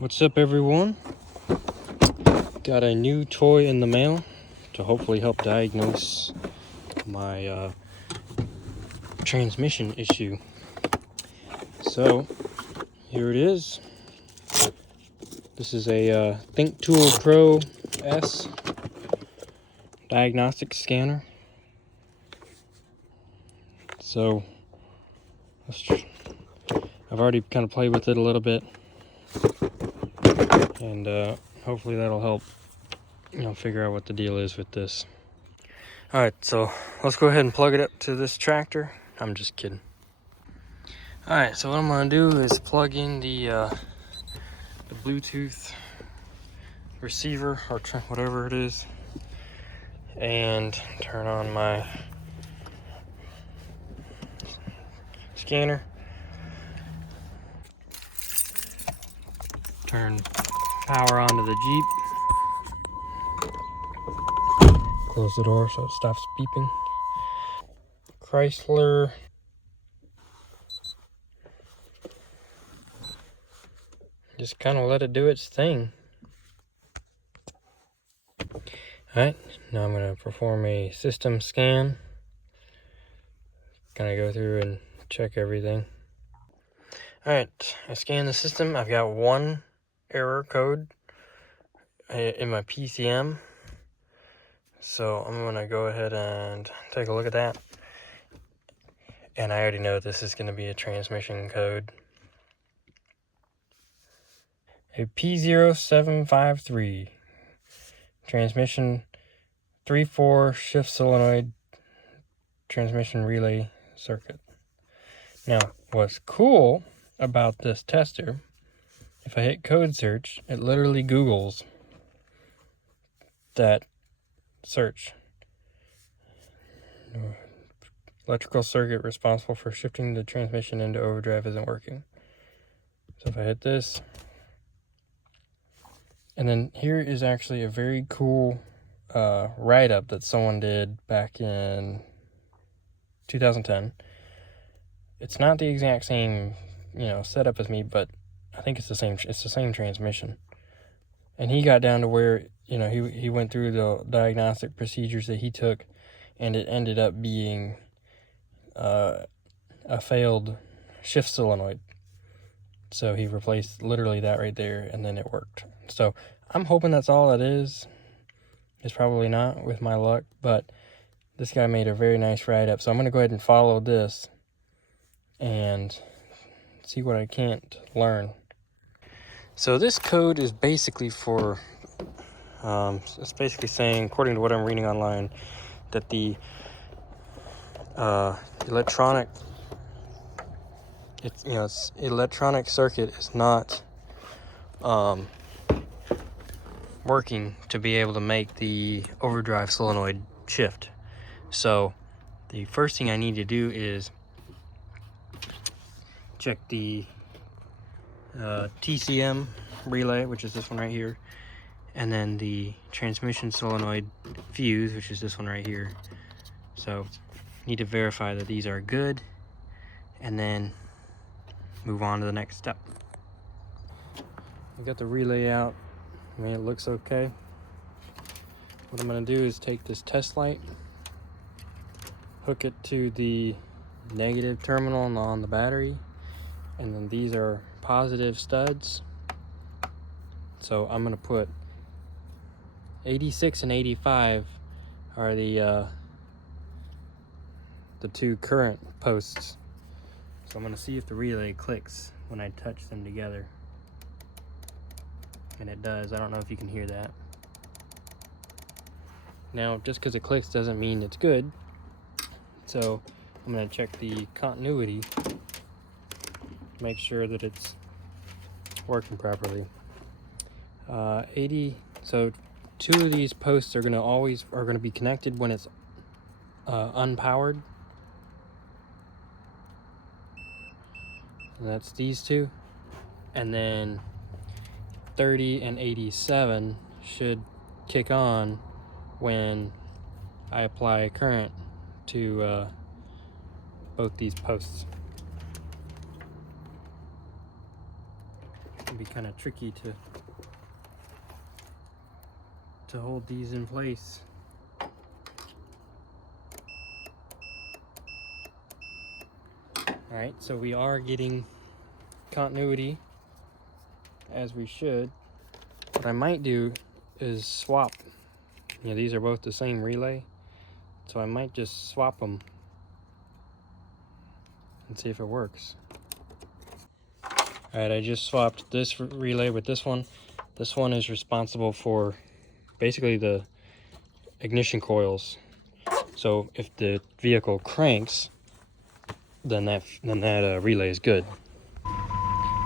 What's up, everyone? Got a new toy in the mail to hopefully help diagnose my transmission issue. So here it is. This is a Think Tool Pro S diagnostic scanner. So I've already kind of played with it a little bit, and hopefully that'll help figure out what the deal is with this. All right, so let's go ahead and plug it up to this tractor. I'm just kidding. All right, so what I'm gonna do is plug in the Bluetooth receiver or whatever it is, and turn on my scanner. Turn power onto the Jeep. Close the door so it stops beeping. Chrysler. Just kind of let it do its thing. Alright, now I'm going to perform a system scan. Kind of go through and check everything. Alright, I scanned the system. I've got one error code in my PCM. So I'm going to go ahead and take a look at that. And I already know this is going to be a transmission code. A P0753 transmission 3/4 shift solenoid transmission relay circuit. Now, what's cool about this tester, if I hit code search, it literally Googles that search. Electrical circuit responsible for shifting the transmission into overdrive isn't working. So if I hit this, and then here is actually a very cool write-up that someone did back in 2010. It's not the exact same, setup as me, but I think it's the same. It's the same transmission. And he got down to where, he went through the diagnostic procedures that he took, and it ended up being a failed shift solenoid. So he replaced literally that right there, and then it worked. So I'm hoping that's all it is. It's probably not with my luck, but this guy made a very nice write-up. So I'm going to go ahead and follow this and see what I can't learn. So this code is basically for, it's basically saying, according to what I'm reading online, that the electronic circuit is not working to be able to make the overdrive solenoid shift. So the first thing I need to do is check the TCM relay, which is this one right here, and then the transmission solenoid fuse, which is this one right here. So need to verify that these are good, and then move on to the next step. I got the relay out. I mean, it looks okay. What I'm going to do is take this test light, hook it to the negative terminal on the battery, and then these are positive studs. So I'm going to put 86 and 85 are the two current posts. So I'm going to see if the relay clicks when I touch them together. And it does. I don't know if you can hear that. Now, just because it clicks doesn't mean it's good. So I'm going to check the continuity. Make sure that it's working properly. 80. So two of these posts are going to be connected when it's unpowered. And that's these two. And then 30 and 87 should kick on when I apply current to both these posts. be kind of tricky to hold these in place. Alright, so we are getting continuity as we should. What I might do is swap. You know, these are both the same relay, so I might just swap them and see if it works. Alright, I just swapped this relay with this one. This one is responsible for basically the ignition coils. So if the vehicle cranks, then that relay is good.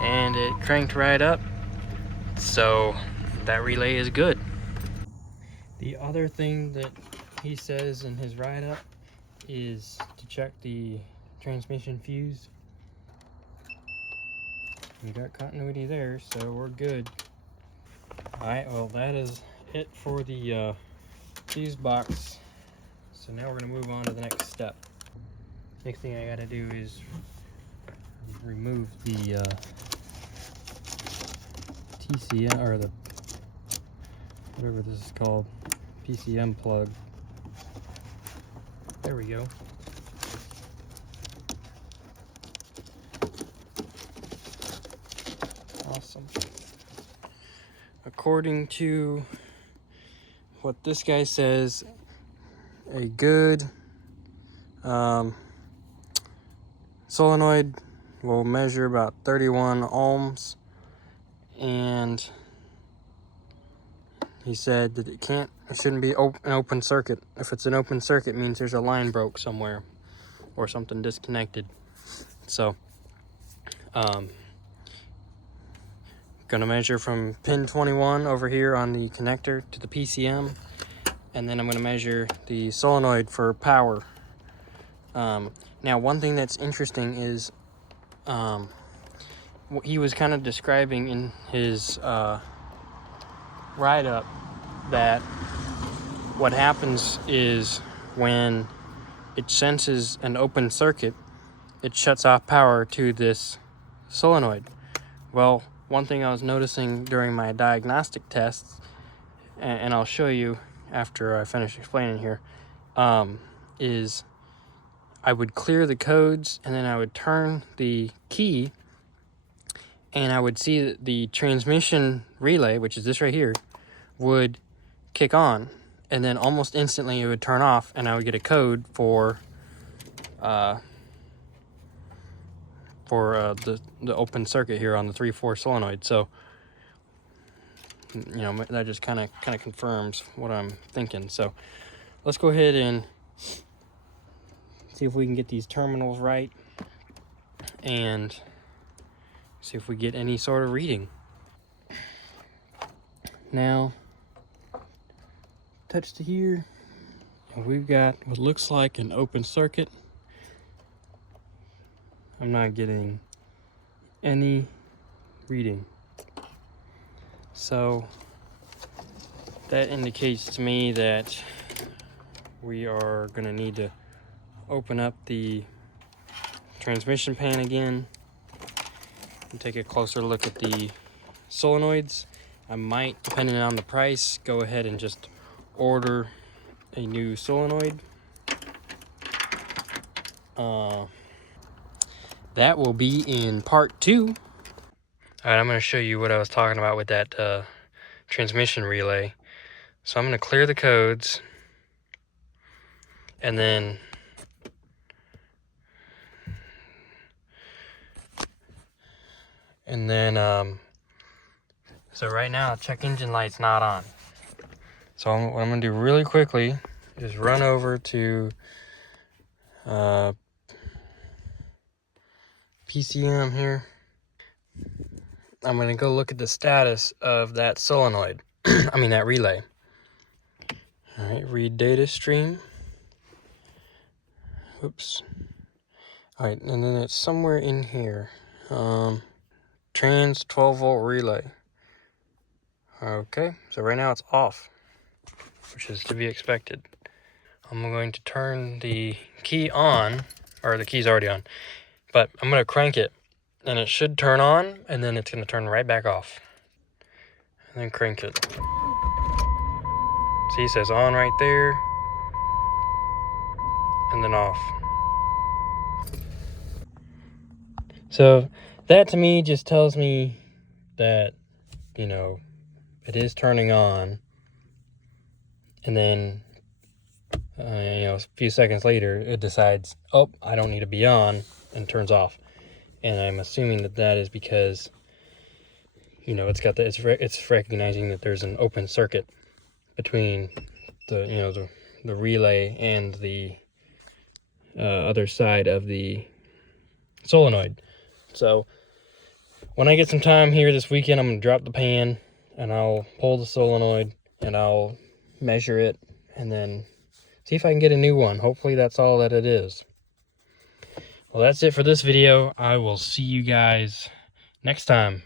And it cranked right up, so that relay is good. The other thing that he says in his write-up is to check the transmission fuse. We got continuity there, so we're good. Alright, well that is it for the fuse box. So now we're going to move on to the next step. Next thing I got to do is remove the TCM, or the whatever this is called, PCM plug. There we go. Awesome. According to what this guy says, a good solenoid will measure about 31 ohms, and he said that it shouldn't be an open circuit. If it's an open circuit, it means there's a line broke somewhere or something disconnected. So gonna measure from pin 21 over here on the connector to the PCM, and then I'm gonna measure the solenoid for power. Now one thing that's interesting is what he was kind of describing in his write-up, that what happens is when it senses an open circuit, it shuts off power to this solenoid. Well, one thing I was noticing during my diagnostic tests, and I'll show you after I finish explaining here, is I would clear the codes and then I would turn the key, and I would see that the transmission relay, which is this right here, would kick on, and then almost instantly it would turn off, and I would get a code for the open circuit here on the 3/4 solenoid. So, you know, that just kind of confirms what I'm thinking. So let's go ahead and see if we can get these terminals right and see if we get any sort of reading. Now, touch to here, and we've got what looks like an open circuit. I'm not getting any reading. So that indicates to me that we are going to need to open up the transmission pan again and take a closer look at the solenoids. I might, depending on the price, go ahead and just order a new solenoid. That will be in part 2. All right, I'm going to show you what I was talking about with that transmission relay. So I'm going to clear the codes, and then so right now check engine light's not on. So what I'm going to do really quickly is run over to PCM here. I'm going to go look at the status of that solenoid. I mean that relay. All right, read data stream. Oops. All right, and then it's somewhere in here. Trans 12-volt relay. Okay, so right now it's off, which is to be expected. I'm going to turn the key on, or the key's already on, but I'm going to crank it and it should turn on, and then it's going to turn right back off. And then crank it. See, it says on right there, and then off. So that to me just tells me that, you know, it is turning on, and then you know, a few seconds later it decides, oh, I don't need to be on, and turns off. And I'm assuming that that is because, you know, it's recognizing that there's an open circuit between the, you know, the relay and the other side of the solenoid. So when I get some time here this weekend, I'm gonna drop the pan and I'll pull the solenoid and I'll measure it and then see if I can get a new one. Hopefully that's all that it is. Well, that's it for this video. I will see you guys next time.